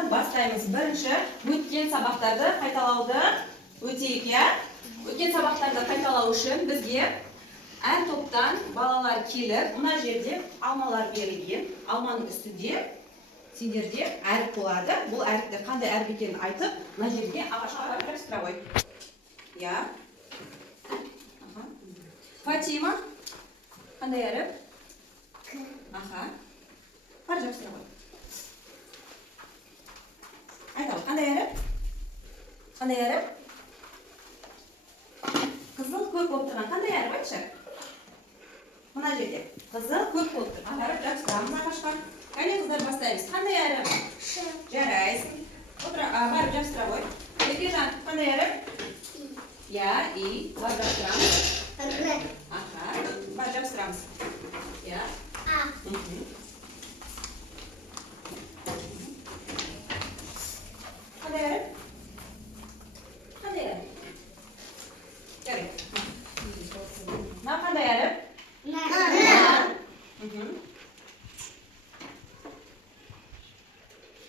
sabaqlarimizni boshlaymiz. Birinchi o'tgan sabaqlarda qaytalauda o'taylik, ya. O'tgan sabaqlarda qaytalau uchun bizga er topdan balalar kelib, mana yerda almalar berilgan. Almaning ustida sizlarga arif bo'ladi. Bu ariflar qanday arif ekanini aytib, mana yerga aqashqa stavoy. Ya. Aha. Fatima qanday arif? Aha. Parjab stavoy. Aytamiz, qanday arif? Qanday arif? Qizil ko'k bo'lib turgan qanday arif aytchi? Mana yerda qizil ko'k bo'lib turgan arif jabsiramiz aqashqa. Qani qizlar boshlaymiz. Qanday arif? Jaraysin. O'tira, barib jabsiravoy. Erkajon, qanday arif? Ya, i, barib jabsiramiz. Aha, barib jabsiramiz. Ya. Qanday arif? Qanday arif? Jaraysin. Mana qanday arif?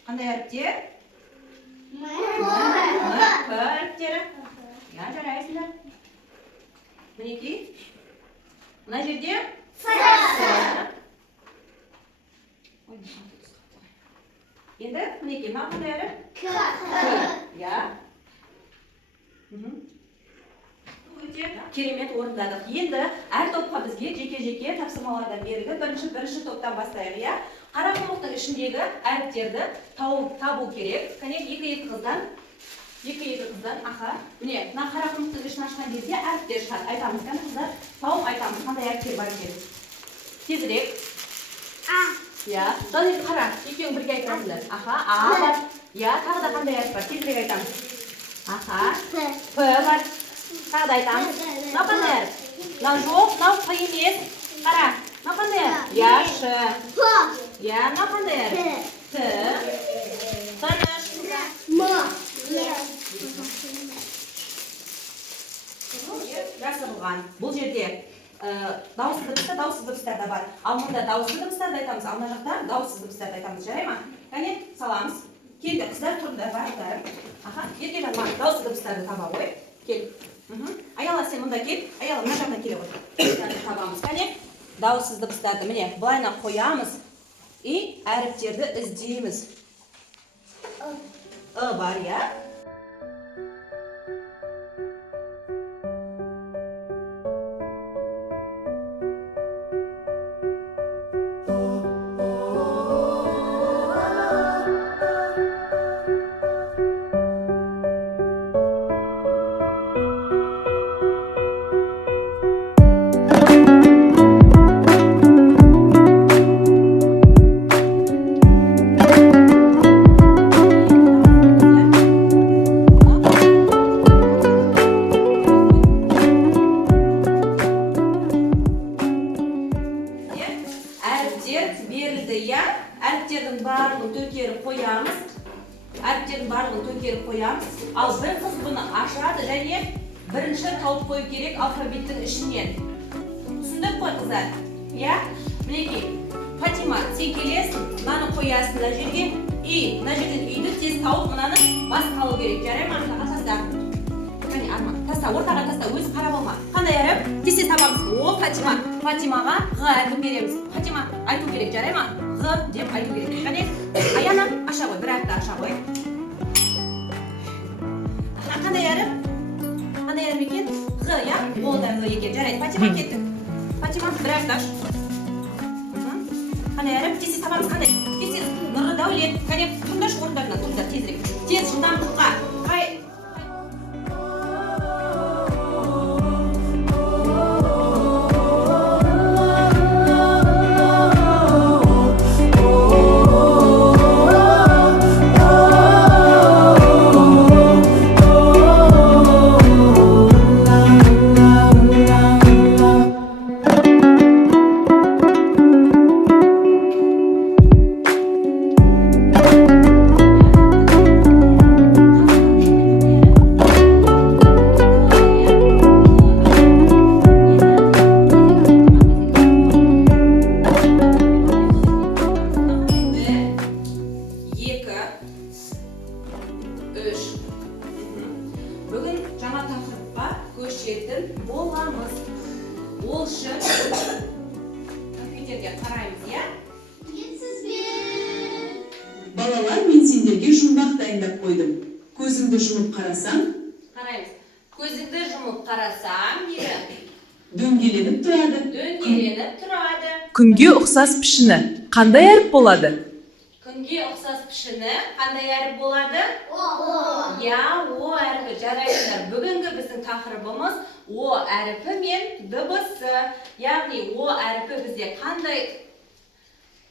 Qanday arifdir? Arifdir. Ya, jaraysizlar. Miniki? Mana yerda? Endi miniki, mana qanday arif? Ya. Keremet o'rinladik. Endi er topqa bizga jeke-jeke topsirmalardan berildi. Birinchi topdan boshlaylik, ya. Qara qo'moqning ishindagi ariflarni tobu kerak. Qani iki qizdan aha. Mine, na qara qo'moqning ishini ochgan bizga ariflar chiqadi. Aytamiz, qani qizlar, tavib aytamiz, qanday ariflar bor ekan. Tezroq. Ya, dalil qara, ikking birga aytasizlar. Aha, a bor. Ya, tag'da qanday arif bor? Tezroq aytamiz. Aha. P bor. Tag'da aytamiz. Na qanday arif? Na yo'q, na qiyin emas. Qara, na qanday arif? Yaxshi. Ya, na qanday arif? T. Tanish. M. Yaxshi bo'lgan. Bu yerda davsiz dibslar da bor. Almanda davsiz dibslar aytamiz, alma yoqda davsiz dibslar aytamiz, jaraymi? Qani, salamiz. Keldi, qizlar turdi, baribir. Aha, erkaklar mana davsiz dibslarni topavoy. Kel. Ayollar sen bunda kel, ayollar mana yoqdan kela qo'y. Topamiz. Qani, davsiz dibslarni mana bulayna qo'yamiz. Ariflarni izlaymiz. Bor ya. Al bir qiz buni ashadi және birinchi topib qo'yish kerak alfabetning ishidan. Tushundingmi qizlar? Ya? Mineki, Fatima, sen kelasiz, meni qo'yasiz mana yerga. Mana yerdan uyni tez topib bunani boshqalu kerak. Jaraymi? Mana tasda. Qani, Arman, tasda, o'rtaga tasda, o'zi qarab olma. Qanday arif? Tez topamiz. O, Fatima. Fatimaga g' aytib beramiz. Fatima, aytib kerak, jaraymi? G' deb aytib kerak. Qani, ayana aşağı qo'y, bir hafta aşağı qo'y. Qanday arif? Qanday arif ekan? G' ya, bo'ldi bu ekan. Jaraydi. Fatima ketdi. Fatima bir tash. Qanday arif? Tez topamiz, qanday? Tez nuri davlat. Qani, tundash o'rnlardan turdi tezroq. Tez shundan buqa. Qay 3. Бүгін жаңа тақырыпқа көшетін боламыз. Ол үшін компьютерге қараймыз, я? Балалар, мен сендерге жұмбақ дайындап қойдым. Көзіңді жұмып қарасаң? Қараймыз. Көзіңді жұмып қарасаң, дейді. Дөңгеленіп тұрады. Дөңгеленіп тұрады. Күнге ұқсас пішіні қандай әріп болады? Күнге ұқсас пішіні қандай әріп болады? Я, О әріпі. Жарайсыздар. Бүгінгі біздің тақырыбымыз О әріпі мен дыбысы. Яғни О әріпі бізде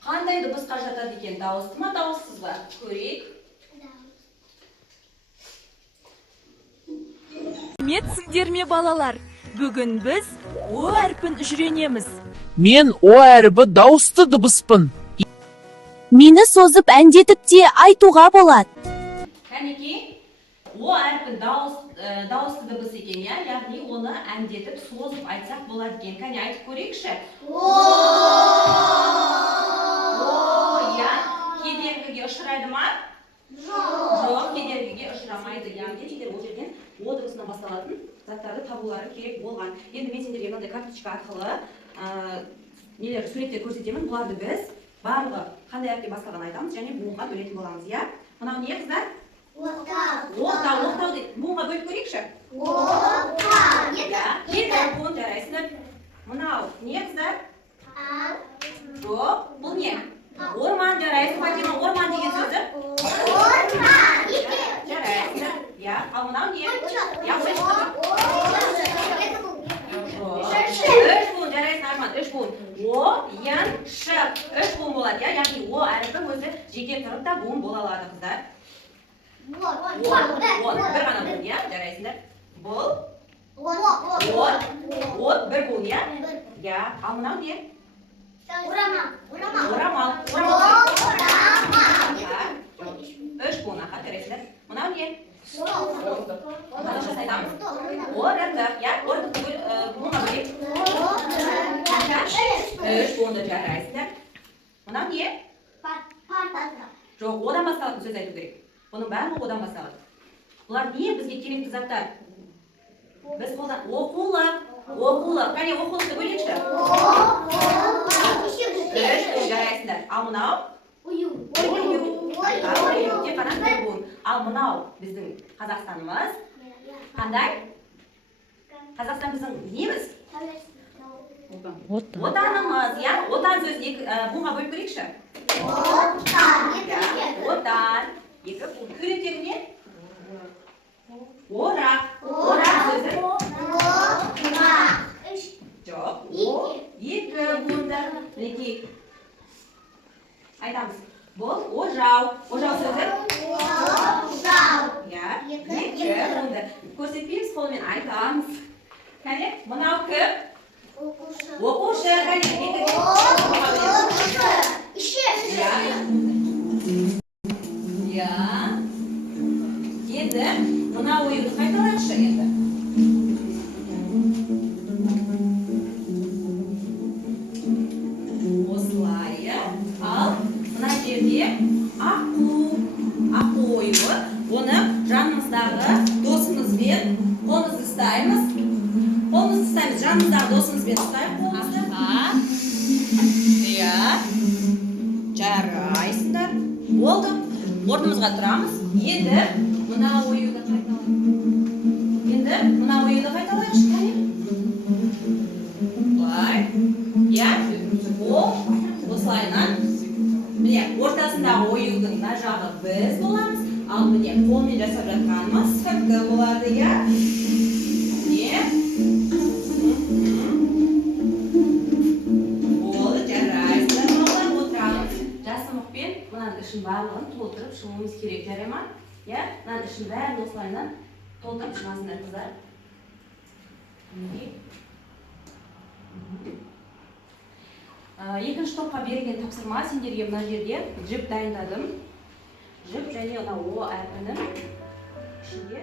қандай дыбысқа жатады екен? Дауысты ма, дауыссыз ба? Көрейік. Сәлеметсіздер ме балалар? Бүгін біз О әрпін үйренеміз. Мен О әрібі дауысты дыбыспын. Мені созып әндетіп те айтуға болады. Кәнекей, О әрпін дауысты дыбыс екен, я? Яғни оны әндетіп, созып айтсақ болады екен. Кәне айтып көрейікші. О, я. Кедергіге ұшырайды ма? Жоқ, кедергіге ұшырамайды. Яғни сендер ол жерден О дыбысынан басталатын заттарды табулары керек болған. Енді мен сендерге мынандай карточка арқылы суреттер көрсетемін. Бұларды біз барлығы қандай әріптен басталғанын айтамыз және буынға бөлетін боламыз, иә? Мынау не, қыздар? Оқтау дейді. Буынға бөліп көрейікші. Екі буын, жарайсыздар. Мынау не, қыздар? Жоқ, бұл не? Орман, жарайсыз. Фатима, орман деген сөзі? Жарайсыздар. Ал мынау не? Үш буын, жарайсың Арман, үш буын. О, ян, ш. Үш буын болады, яғни О әріпі өзі жеке тұрып та буын бола алады, қыздар. Бір ғана буын, жарайсыңдар. Бұл. От, бір буын, ал мынау не? Орамал. Үш буын, жарайсыңдар. Мынау не? Орындық, орындықты буынға бөлейік. Үш буынды жарайсыңдар. Мынау не? Жоқ, одан басталатын сөз айту керек. Бұның бәрі одан басталады. Бұлар не бізге керекті заттар? Біз қолдан оқулық. Қане оқулықты бөлейікші. Үш буын жарайсыңдар. Ал мынау? Тек қана бір буын. Ал мынау біздің Қазақстанымыз. Қандай? Қазақстан біздің неміз? Отанымыз, отан сөзін буынға бөліп көрейікші. Отан. Екі буын. Суреттегі не? Орақ. Орақ сөзі? Жоқ. Екі буынды. Мінекей. Айтамыз. Бұл ожау. Ожау сөзі? Екі буынды. Көрсетпейміз, қолмен айтамыз. Кәне, мынау кім? Оқушы. Енді мына ойынды қайталайықшы енді. Осылай. Ал мына жерде аққу ойыны. Оны жанымыздағы досымызбен қолымызды ұстаймыз. Жанымыздағы досымызбен ұстайық қолымызды. Жарайсыңдар. Болды. Орнымызға тұрамыз. Енді мына ойынды қайталайықшы. Бұлай. Осылайынан. Міне, ортасындағы ойынның мына жағы біз боламыз. Ал міне, қолмен жасап жатқанымыз сырты болады, Болды, жарайсыздар. Отырамыз. Жасымықпен мынаның ішін барлығын толтырып шығуымыз керек, жарай ма? Мынаның ішін бәрін осылайынан толтырып шығасыңдар, қыздар. Екінші топқа берген тапсырма сендерге мына жерде жіп дайындадым. Жіп және О әрпінің ішінде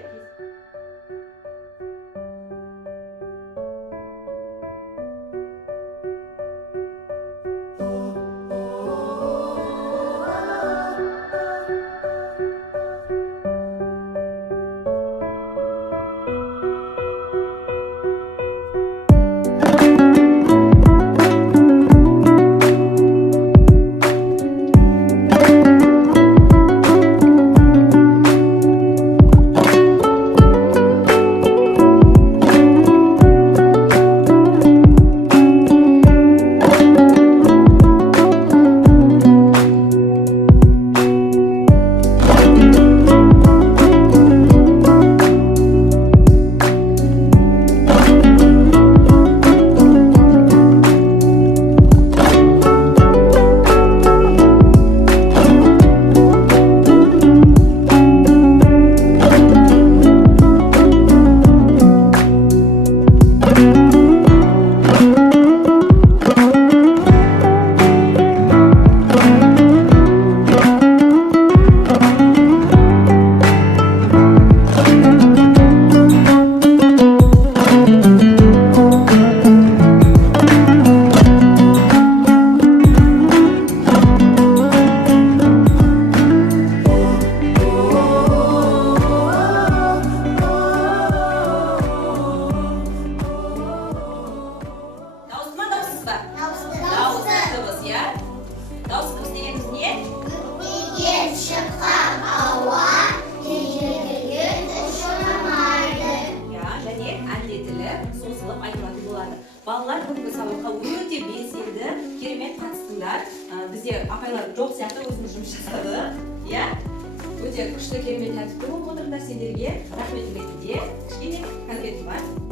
сабаққа өте белсенді, керемет қатыстыңдар. Бізде апайлар жоқ сияқты өзіміз жұмыс жасады. Иә? Өте күшті керемет тәртіпті болып отырыңдар сендерге. Рахметім ретінде кішкене конфет бар.